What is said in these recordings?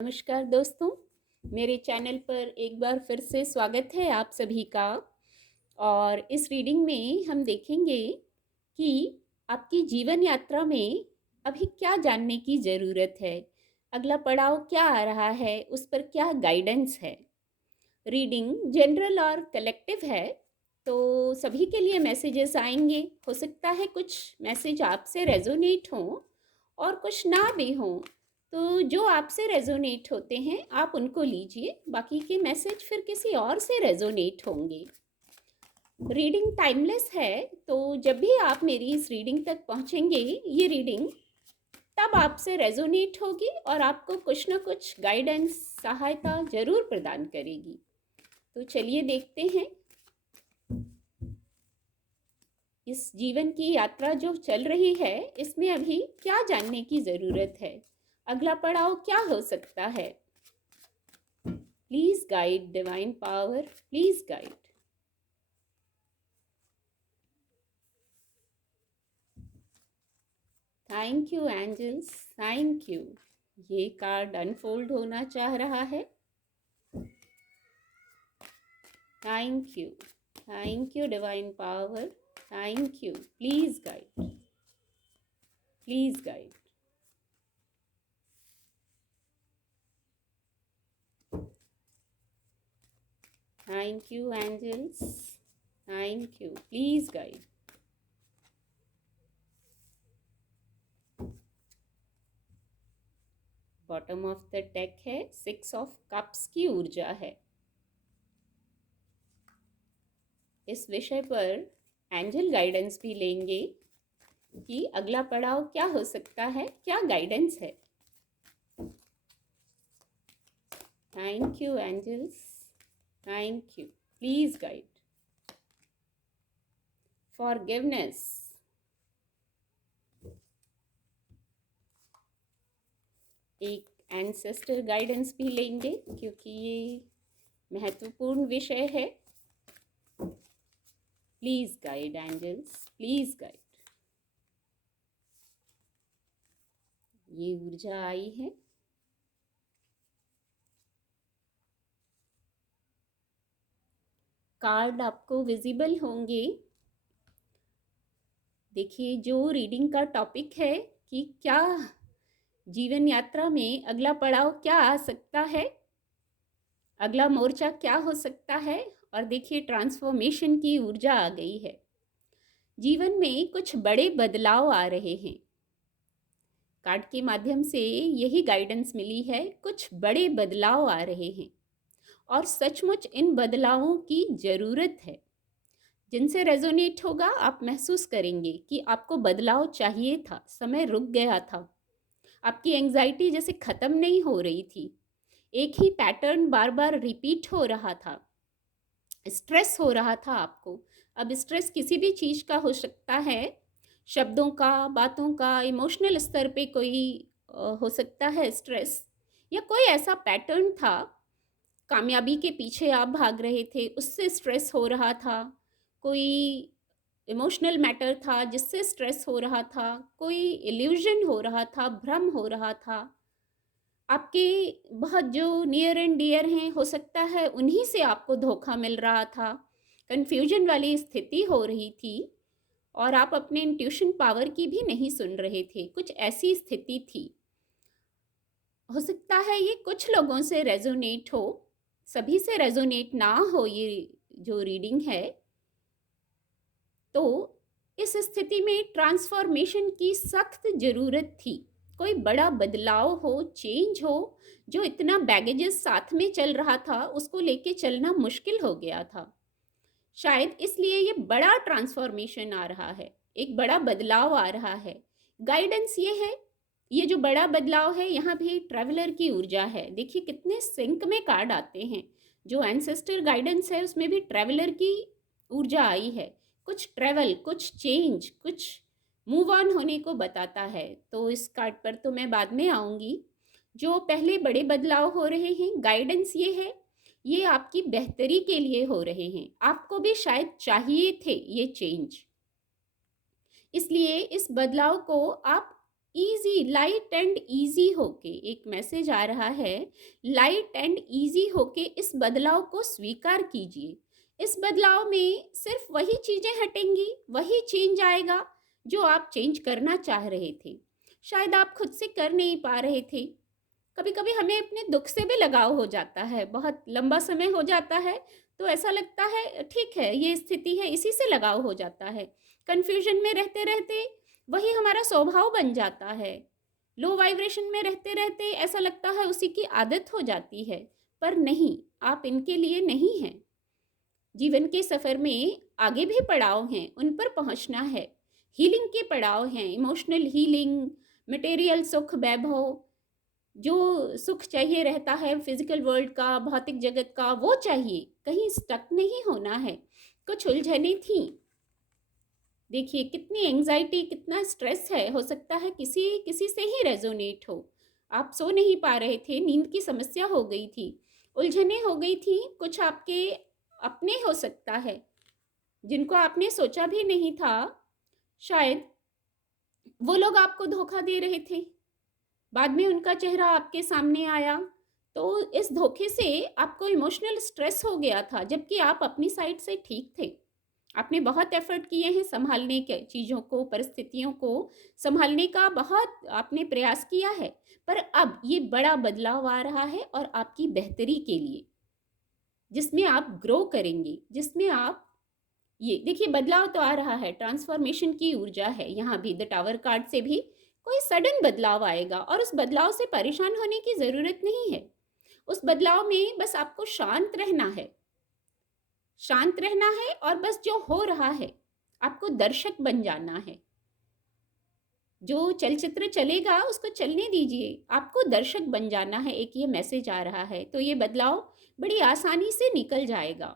नमस्कार दोस्तों, मेरे चैनल पर एक बार फिर से स्वागत है आप सभी का। और इस रीडिंग में हम देखेंगे कि आपकी जीवन यात्रा में अभी क्या जानने की ज़रूरत है, अगला पड़ाव क्या आ रहा है, उस पर क्या गाइडेंस है। रीडिंग जनरल और कलेक्टिव है, तो सभी के लिए मैसेजेस आएंगे। हो सकता है कुछ मैसेज आपसे रेजोनेट हों और कुछ ना भी हों, तो जो आपसे रेजोनेट होते हैं आप उनको लीजिए, बाकी के मैसेज फिर किसी और से रेजोनेट होंगे। रीडिंग टाइमलेस है, तो जब भी आप मेरी इस रीडिंग तक पहुंचेंगे, ये रीडिंग तब आपसे रेजोनेट होगी और आपको कुछ ना कुछ गाइडेंस, सहायता जरूर प्रदान करेगी। तो चलिए देखते हैं इस जीवन की यात्रा जो चल रही है, इसमें अभी क्या जानने की ज़रूरत है, अगला पड़ाव क्या हो सकता है। Please guide divine power, please guide. Thank you angels, thank you. ये कार्ड अनफोल्ड होना चाह रहा है। Thank you divine power, thank you. Please guide, please guide. Thank you angels, thank you. Please guide. Bottom of the deck है, 6 of cups की ऊर्जा है। इस विषय पर एंजल गाइडेंस भी लेंगे कि अगला पड़ाव क्या हो सकता है, क्या गाइडेंस है। Thank you angels, thank you. Please guide. Forgiveness. एक एंसेस्टर गाइडेंस भी लेंगे क्योंकि ये महत्वपूर्ण विषय है। Please guide angels, please guide. ये ऊर्जा आई है। कार्ड आपको विजिबल होंगे। देखिए, जो रीडिंग का टॉपिक है कि क्या जीवन यात्रा में अगला पड़ाव क्या आ सकता है, अगला मोर्चा क्या हो सकता है। और देखिए, ट्रांसफॉर्मेशन की ऊर्जा आ गई है। जीवन में कुछ बड़े बदलाव आ रहे हैं। कार्ड के माध्यम से यही गाइडेंस मिली है, कुछ बड़े बदलाव आ रहे हैं और सचमुच इन बदलावों की ज़रूरत है। जिनसे रेजोनेट होगा, आप महसूस करेंगे कि आपको बदलाव चाहिए था, समय रुक गया था। आपकी एंग्जाइटी जैसे ख़त्म नहीं हो रही थी, एक ही पैटर्न बार बार रिपीट हो रहा था, स्ट्रेस हो रहा था आपको। अब स्ट्रेस किसी भी चीज़ का हो सकता है, शब्दों का, बातों का, इमोशनल स्तर पे कोई हो सकता है स्ट्रेस, या कोई ऐसा पैटर्न था, कामयाबी के पीछे आप भाग रहे थे, उससे स्ट्रेस हो रहा था। कोई इमोशनल मैटर था जिससे स्ट्रेस हो रहा था, कोई इल्यूजन हो रहा था, भ्रम हो रहा था। आपके बहुत जो नियर एंड डियर हैं, हो सकता है उन्हीं से आपको धोखा मिल रहा था, कन्फ्यूजन वाली स्थिति हो रही थी और आप अपने इंट्यूशन पावर की भी नहीं सुन रहे थे, कुछ ऐसी स्थिति थी। हो सकता है ये कुछ लोगों से रेजोनेट हो, सभी से रेजोनेट ना हो ये जो रीडिंग है। तो इस स्थिति में ट्रांसफॉर्मेशन की सख्त ज़रूरत थी। कोई बड़ा बदलाव हो, चेंज हो। जो इतना बैगेजेस साथ में चल रहा था, उसको लेके चलना मुश्किल हो गया था। शायद इसलिए ये बड़ा ट्रांसफॉर्मेशन आ रहा है, एक बड़ा बदलाव आ रहा है। गाइडेंस ये है, ये जो बड़ा बदलाव है, यहाँ भी ट्रैवलर की ऊर्जा है। देखिए कितने सिंक में कार्ड आते हैं। जो एंसेस्टर गाइडेंस है उसमें भी ट्रैवलर की ऊर्जा आई है। कुछ ट्रैवल, कुछ चेंज, कुछ मूव ऑन होने को बताता है। तो इस कार्ड पर तो मैं बाद में आऊँगी। जो पहले बड़े बदलाव हो रहे हैं, गाइडेंस ये है, ये आपकी बेहतरी के लिए हो रहे हैं। आपको भी शायद चाहिए थे ये चेंज, इसलिए इस बदलाव को आप इजी, लाइट एंड इजी होके, एक मैसेज आ रहा है, लाइट एंड इजी होके इस बदलाव को स्वीकार कीजिए। इस बदलाव में सिर्फ वही चीजें हटेंगी, वही चेंज आएगा जो आप चेंज करना चाह रहे थे, शायद आप खुद से कर नहीं पा रहे थे। कभी कभी हमें अपने दुख से भी लगाव हो जाता है, बहुत लंबा समय हो जाता है तो ऐसा लगता है ठीक है ये स्थिति है, इसी से लगाव हो जाता है। कन्फ्यूजन में रहते रहते वही हमारा स्वभाव बन जाता है। लो वाइब्रेशन में रहते रहते ऐसा लगता है उसी की आदत हो जाती है। पर नहीं, आप इनके लिए नहीं हैं। जीवन के सफ़र में आगे भी पड़ाव हैं, उन पर पहुंचना है। हीलिंग के पड़ाव हैं, इमोशनल हीलिंग, मटेरियल सुख वैभव, जो सुख चाहिए रहता है फिजिकल वर्ल्ड का, भौतिक जगत का, वो चाहिए। कहीं स्टक नहीं होना है। कुछ उलझने थी, देखिए कितनी एंजाइटी, कितना स्ट्रेस है, हो सकता है किसी किसी से ही रेजोनेट हो। आप सो नहीं पा रहे थे, नींद की समस्या हो गई थी, उलझने हो गई थी, कुछ आपके अपने हो सकता है जिनको आपने सोचा भी नहीं था, शायद वो लोग आपको धोखा दे रहे थे, बाद में उनका चेहरा आपके सामने आया, तो इस धोखे से आपको इमोशनल स्ट्रेस हो गया था, जबकि आप अपनी साइड से ठीक थे। आपने बहुत एफर्ट किए हैं संभालने के, चीज़ों को, परिस्थितियों को संभालने का बहुत आपने प्रयास किया है। पर अब ये बड़ा बदलाव आ रहा है और आपकी बेहतरी के लिए, जिसमें आप ग्रो करेंगे, जिसमें आप, ये देखिए बदलाव तो आ रहा है, ट्रांसफॉर्मेशन की ऊर्जा है। यहाँ भी द टावर कार्ड से भी कोई सडन बदलाव आएगा और उस बदलाव से परेशान होने की ज़रूरत नहीं है। उस बदलाव में बस आपको शांत रहना है, शांत रहना है और बस जो हो रहा है आपको दर्शक बन जाना है। जो चलचित्र चलेगा उसको चलने दीजिए, आपको दर्शक बन जाना है। एक ये मैसेज आ रहा है, तो ये बदलाव बड़ी आसानी से निकल जाएगा,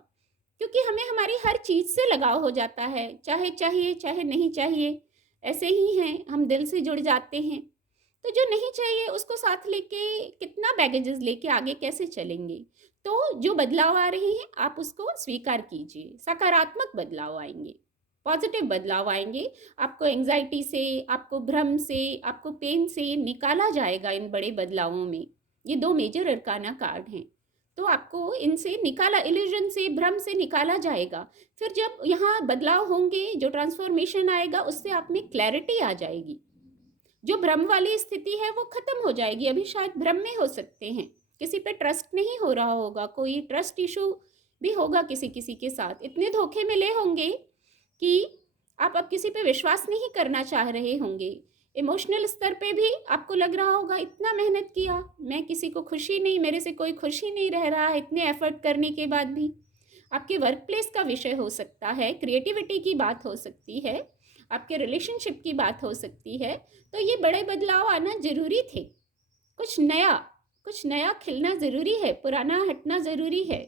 क्योंकि हमें हमारी हर चीज़ से लगाव हो जाता है, चाहे चाहिए चाहे नहीं चाहिए, ऐसे ही हैं, हम दिल से जुड़ जाते हैं। तो जो नहीं चाहिए उसको साथ लेके कितना बैगेजेस लेके आगे कैसे चलेंगे। तो जो बदलाव आ रहे हैं आप उसको स्वीकार कीजिए, सकारात्मक बदलाव आएंगे, पॉजिटिव बदलाव आएंगे। आपको एंजाइटी से, आपको भ्रम से, आपको पेन से निकाला जाएगा इन बड़े बदलावों में। ये दो मेजर अरकाना कार्ड हैं, तो आपको इनसे निकाला, इल्यूजन से, भ्रम से निकाला जाएगा। फिर जब यहाँ बदलाव होंगे, जो ट्रांसफॉर्मेशन आएगा, उससे आप में क्लैरिटी आ जाएगी। जो भ्रम वाली स्थिति है वो खत्म हो जाएगी। अभी शायद भ्रम में हो सकते हैं, किसी पे ट्रस्ट नहीं हो रहा होगा, कोई ट्रस्ट इशू भी होगा किसी किसी के साथ, इतने धोखे मिले होंगे कि आप अब किसी पे विश्वास नहीं करना चाह रहे होंगे। इमोशनल स्तर पे भी आपको लग रहा होगा इतना मेहनत किया, मैं किसी को खुशी नहीं, मेरे से कोई खुशी नहीं रह रहा है, इतने एफर्ट करने के बाद भी। आपके वर्क प्लेस का विषय हो सकता है, क्रिएटिविटी की बात हो सकती है, आपके रिलेशनशिप की बात हो सकती है। तो ये बड़े बदलाव आना ज़रूरी थे। कुछ नया, कुछ नया खिलना ज़रूरी है, पुराना हटना ज़रूरी है।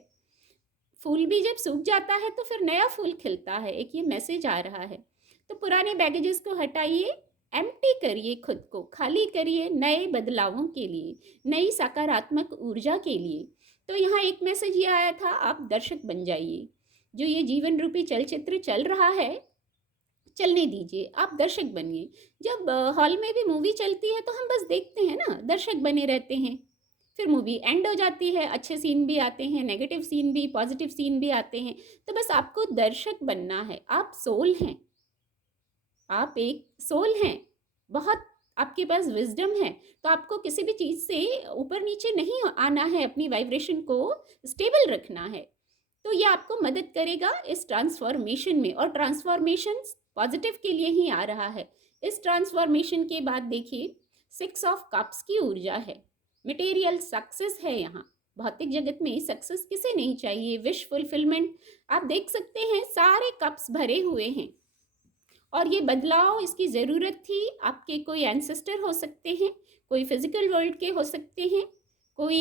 फूल भी जब सूख जाता है तो फिर नया फूल खिलता है, एक ये मैसेज आ रहा है। तो पुराने बैगेजेस को हटाइए, एम्प्टी करिए, खुद को खाली करिए नए बदलावों के लिए, नई सकारात्मक ऊर्जा के लिए। तो यहाँ एक मैसेज ये आया था, आप दर्शक बन जाइए। जो ये जीवन रूपी चलचित्र चल रहा है, चलने दीजिए, आप दर्शक बनिए। जब हॉल में भी मूवी चलती है तो हम बस देखते हैं ना, दर्शक बने रहते हैं। फिर मूवी एंड हो जाती है, अच्छे सीन भी आते हैं, नेगेटिव सीन भी, पॉजिटिव सीन भी आते हैं। तो बस आपको दर्शक बनना है। आप सोल हैं, आप एक सोल हैं, बहुत आपके पास विजडम है। तो आपको किसी भी चीज़ से ऊपर नीचे नहीं आना है, अपनी वाइब्रेशन को स्टेबल रखना है। तो ये आपको मदद करेगा इस ट्रांसफॉर्मेशन में, और ट्रांसफॉर्मेशन पॉजिटिव के लिए ही आ रहा है। इस ट्रांसफॉर्मेशन के बाद देखिए 6 ऑफ कप्स की ऊर्जा है, मटेरियल सक्सेस है। यहाँ भौतिक जगत में सक्सेस किसे नहीं चाहिए, विश फुलफिलमेंट। आप देख सकते हैं सारे कप्स भरे हुए हैं, और ये बदलाव, इसकी ज़रूरत थी। आपके कोई एंसेस्टर हो सकते हैं, कोई फिजिकल वर्ल्ड के हो सकते हैं, कोई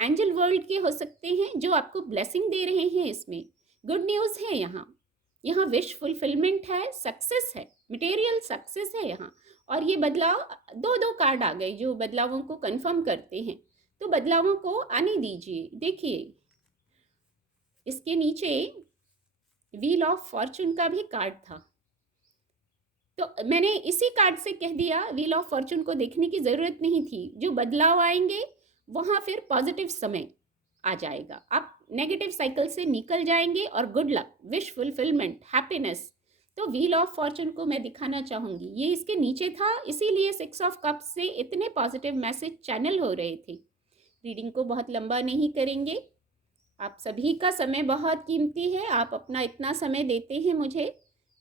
एंजल वर्ल्ड के हो सकते हैं, जो आपको ब्लेसिंग दे रहे हैं। इसमें गुड न्यूज़ है। यहाँ विश फुलफिलमेंट है, सक्सेस है, मटेरियल सक्सेस है यहाँ। और ये बदलाव, दो दो कार्ड आ गए जो बदलावों को कंफर्म करते हैं। तो बदलावों को आने दीजिए। देखिए इसके नीचे व्हील ऑफ फॉर्चून का भी कार्ड था। तो मैंने इसी कार्ड से कह दिया, व्हील ऑफ फॉर्चून को देखने की ज़रूरत नहीं थी। जो बदलाव आएंगे वहाँ फिर पॉजिटिव समय आ जाएगा, आप नेगेटिव साइकिल से निकल जाएंगे और good luck, wish fulfilment, happiness. तो व्हील ऑफ फॉर्चून को मैं दिखाना चाहूँगी, ये इसके नीचे था, इसीलिए 6 ऑफ कप्स से इतने पॉजिटिव मैसेज चैनल हो रहे थे। रीडिंग को बहुत लंबा नहीं करेंगे, आप सभी का समय बहुत कीमती है, आप अपना इतना समय देते हैं मुझे,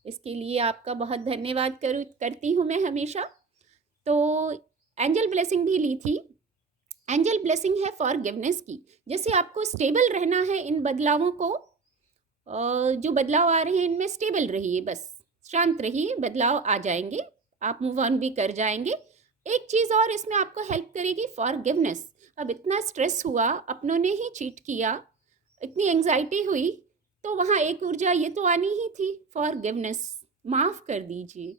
इसके लिए आपका बहुत धन्यवाद करती हूँ मैं हमेशा। तो एंजल ब्लेसिंग भी ली थी। एंजल ब्लेसिंग है फॉरगिवनेस की, जैसे आपको स्टेबल रहना है इन बदलावों को, जो बदलाव आ रहे हैं इनमें स्टेबल रहिए, बस शांत रहिए, बदलाव आ जाएंगे, आप मूव ऑन भी कर जाएंगे। एक चीज़ और इसमें आपको हेल्प करेगी, फॉरगिवनेस। अब इतना स्ट्रेस हुआ, अपनों ने ही चीट किया, इतनी एंग्जाइटी हुई, तो वहाँ एक ऊर्जा ये तो आनी ही थी, फॉरगिवनेस, माफ़ कर दीजिए,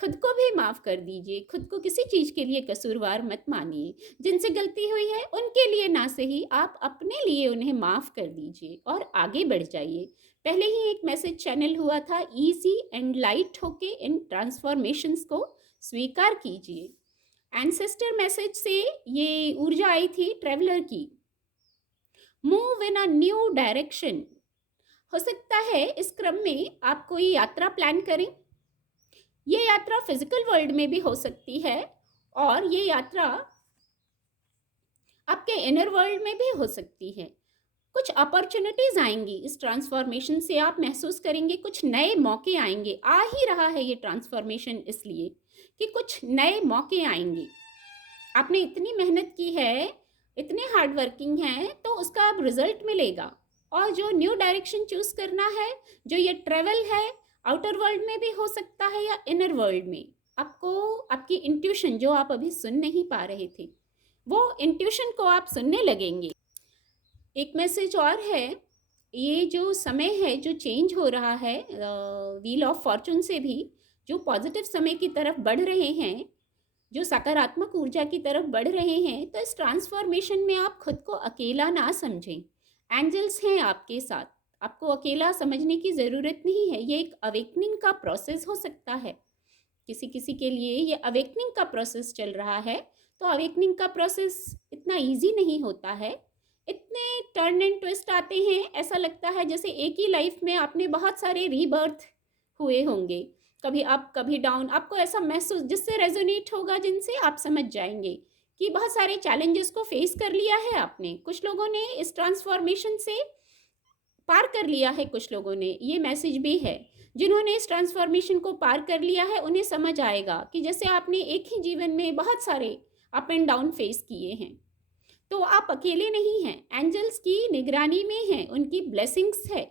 खुद को भी माफ़ कर दीजिए, खुद को किसी चीज़ के लिए कसूरवार मत मानिए। जिनसे गलती हुई है उनके लिए ना सही, आप अपने लिए उन्हें माफ़ कर दीजिए और आगे बढ़ जाइए। पहले ही एक मैसेज चैनल हुआ था, ईजी एंड लाइट होके इन ट्रांसफॉर्मेशंस को स्वीकार कीजिए। एंसेस्टर मैसेज से ये ऊर्जा आई थी ट्रेवलर की, move in a new direction. हो सकता है इस क्रम में आप कोई यात्रा प्लान करें, ये यात्रा फिजिकल वर्ल्ड में भी हो सकती है और ये यात्रा आपके इनर वर्ल्ड में भी हो सकती है। कुछ अपॉर्चुनिटीज आएंगी इस ट्रांसफॉर्मेशन से, आप महसूस करेंगे कुछ नए मौके आएंगे, आ ही रहा है ये ट्रांसफॉर्मेशन इसलिए कि कुछ नए मौके आएंगे। आपने इतनी मेहनत की है, इतने हार्ड वर्किंग हैं, तो उसका अब रिजल्ट मिलेगा। और जो न्यू डायरेक्शन चूज करना है, जो ये ट्रेवल है, आउटर वर्ल्ड में भी हो सकता है या इनर वर्ल्ड में, आपको आपकी इंट्यूशन जो आप अभी सुन नहीं पा रहे थे, वो इंट्यूशन को आप सुनने लगेंगे। एक मैसेज और है, ये जो समय है जो चेंज हो रहा है, व्हील ऑफ फॉर्चून से भी जो पॉजिटिव समय की तरफ बढ़ रहे हैं, जो सकारात्मक ऊर्जा की तरफ बढ़ रहे हैं, तो इस ट्रांसफॉर्मेशन में आप खुद को अकेला ना समझें। एंजल्स हैं आपके साथ, आपको अकेला समझने की ज़रूरत नहीं है। ये एक अवेकनिंग का प्रोसेस हो सकता है, किसी किसी के लिए ये अवेकनिंग का प्रोसेस चल रहा है। तो अवेकनिंग का प्रोसेस इतना ईजी नहीं होता है, इतने टर्न एंड ट्विस्ट आते हैं, ऐसा लगता है जैसे एक ही लाइफ में आपने बहुत सारे रीबर्थ हुए होंगे, कभी अप कभी डाउन। आपको ऐसा महसूस, जिससे रेजोनेट होगा, जिनसे आप समझ जाएंगे कि बहुत सारे चैलेंजेस को फेस कर लिया है आपने। कुछ लोगों ने इस ट्रांसफॉर्मेशन से पार कर लिया है, कुछ लोगों ने, ये मैसेज भी है, जिन्होंने इस ट्रांसफॉर्मेशन को पार कर लिया है उन्हें समझ आएगा कि जैसे आपने एक ही जीवन में बहुत सारे अप एंड डाउन फेस किए हैं, तो आप अकेले नहीं हैं, एंजल्स की निगरानी में हैं, उनकी ब्लेसिंग्स है,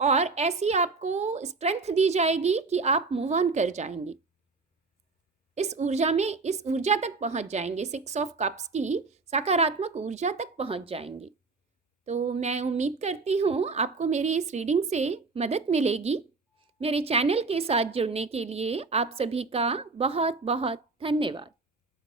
और ऐसी आपको स्ट्रेंथ दी जाएगी कि आप मूव ऑन कर जाएंगे, इस ऊर्जा में, इस ऊर्जा तक पहुंच जाएंगे, 6 ऑफ कप्स की सकारात्मक ऊर्जा तक पहुंच जाएंगे। तो मैं उम्मीद करती हूँ आपको मेरी इस रीडिंग से मदद मिलेगी। मेरे चैनल के साथ जुड़ने के लिए आप सभी का बहुत बहुत धन्यवाद।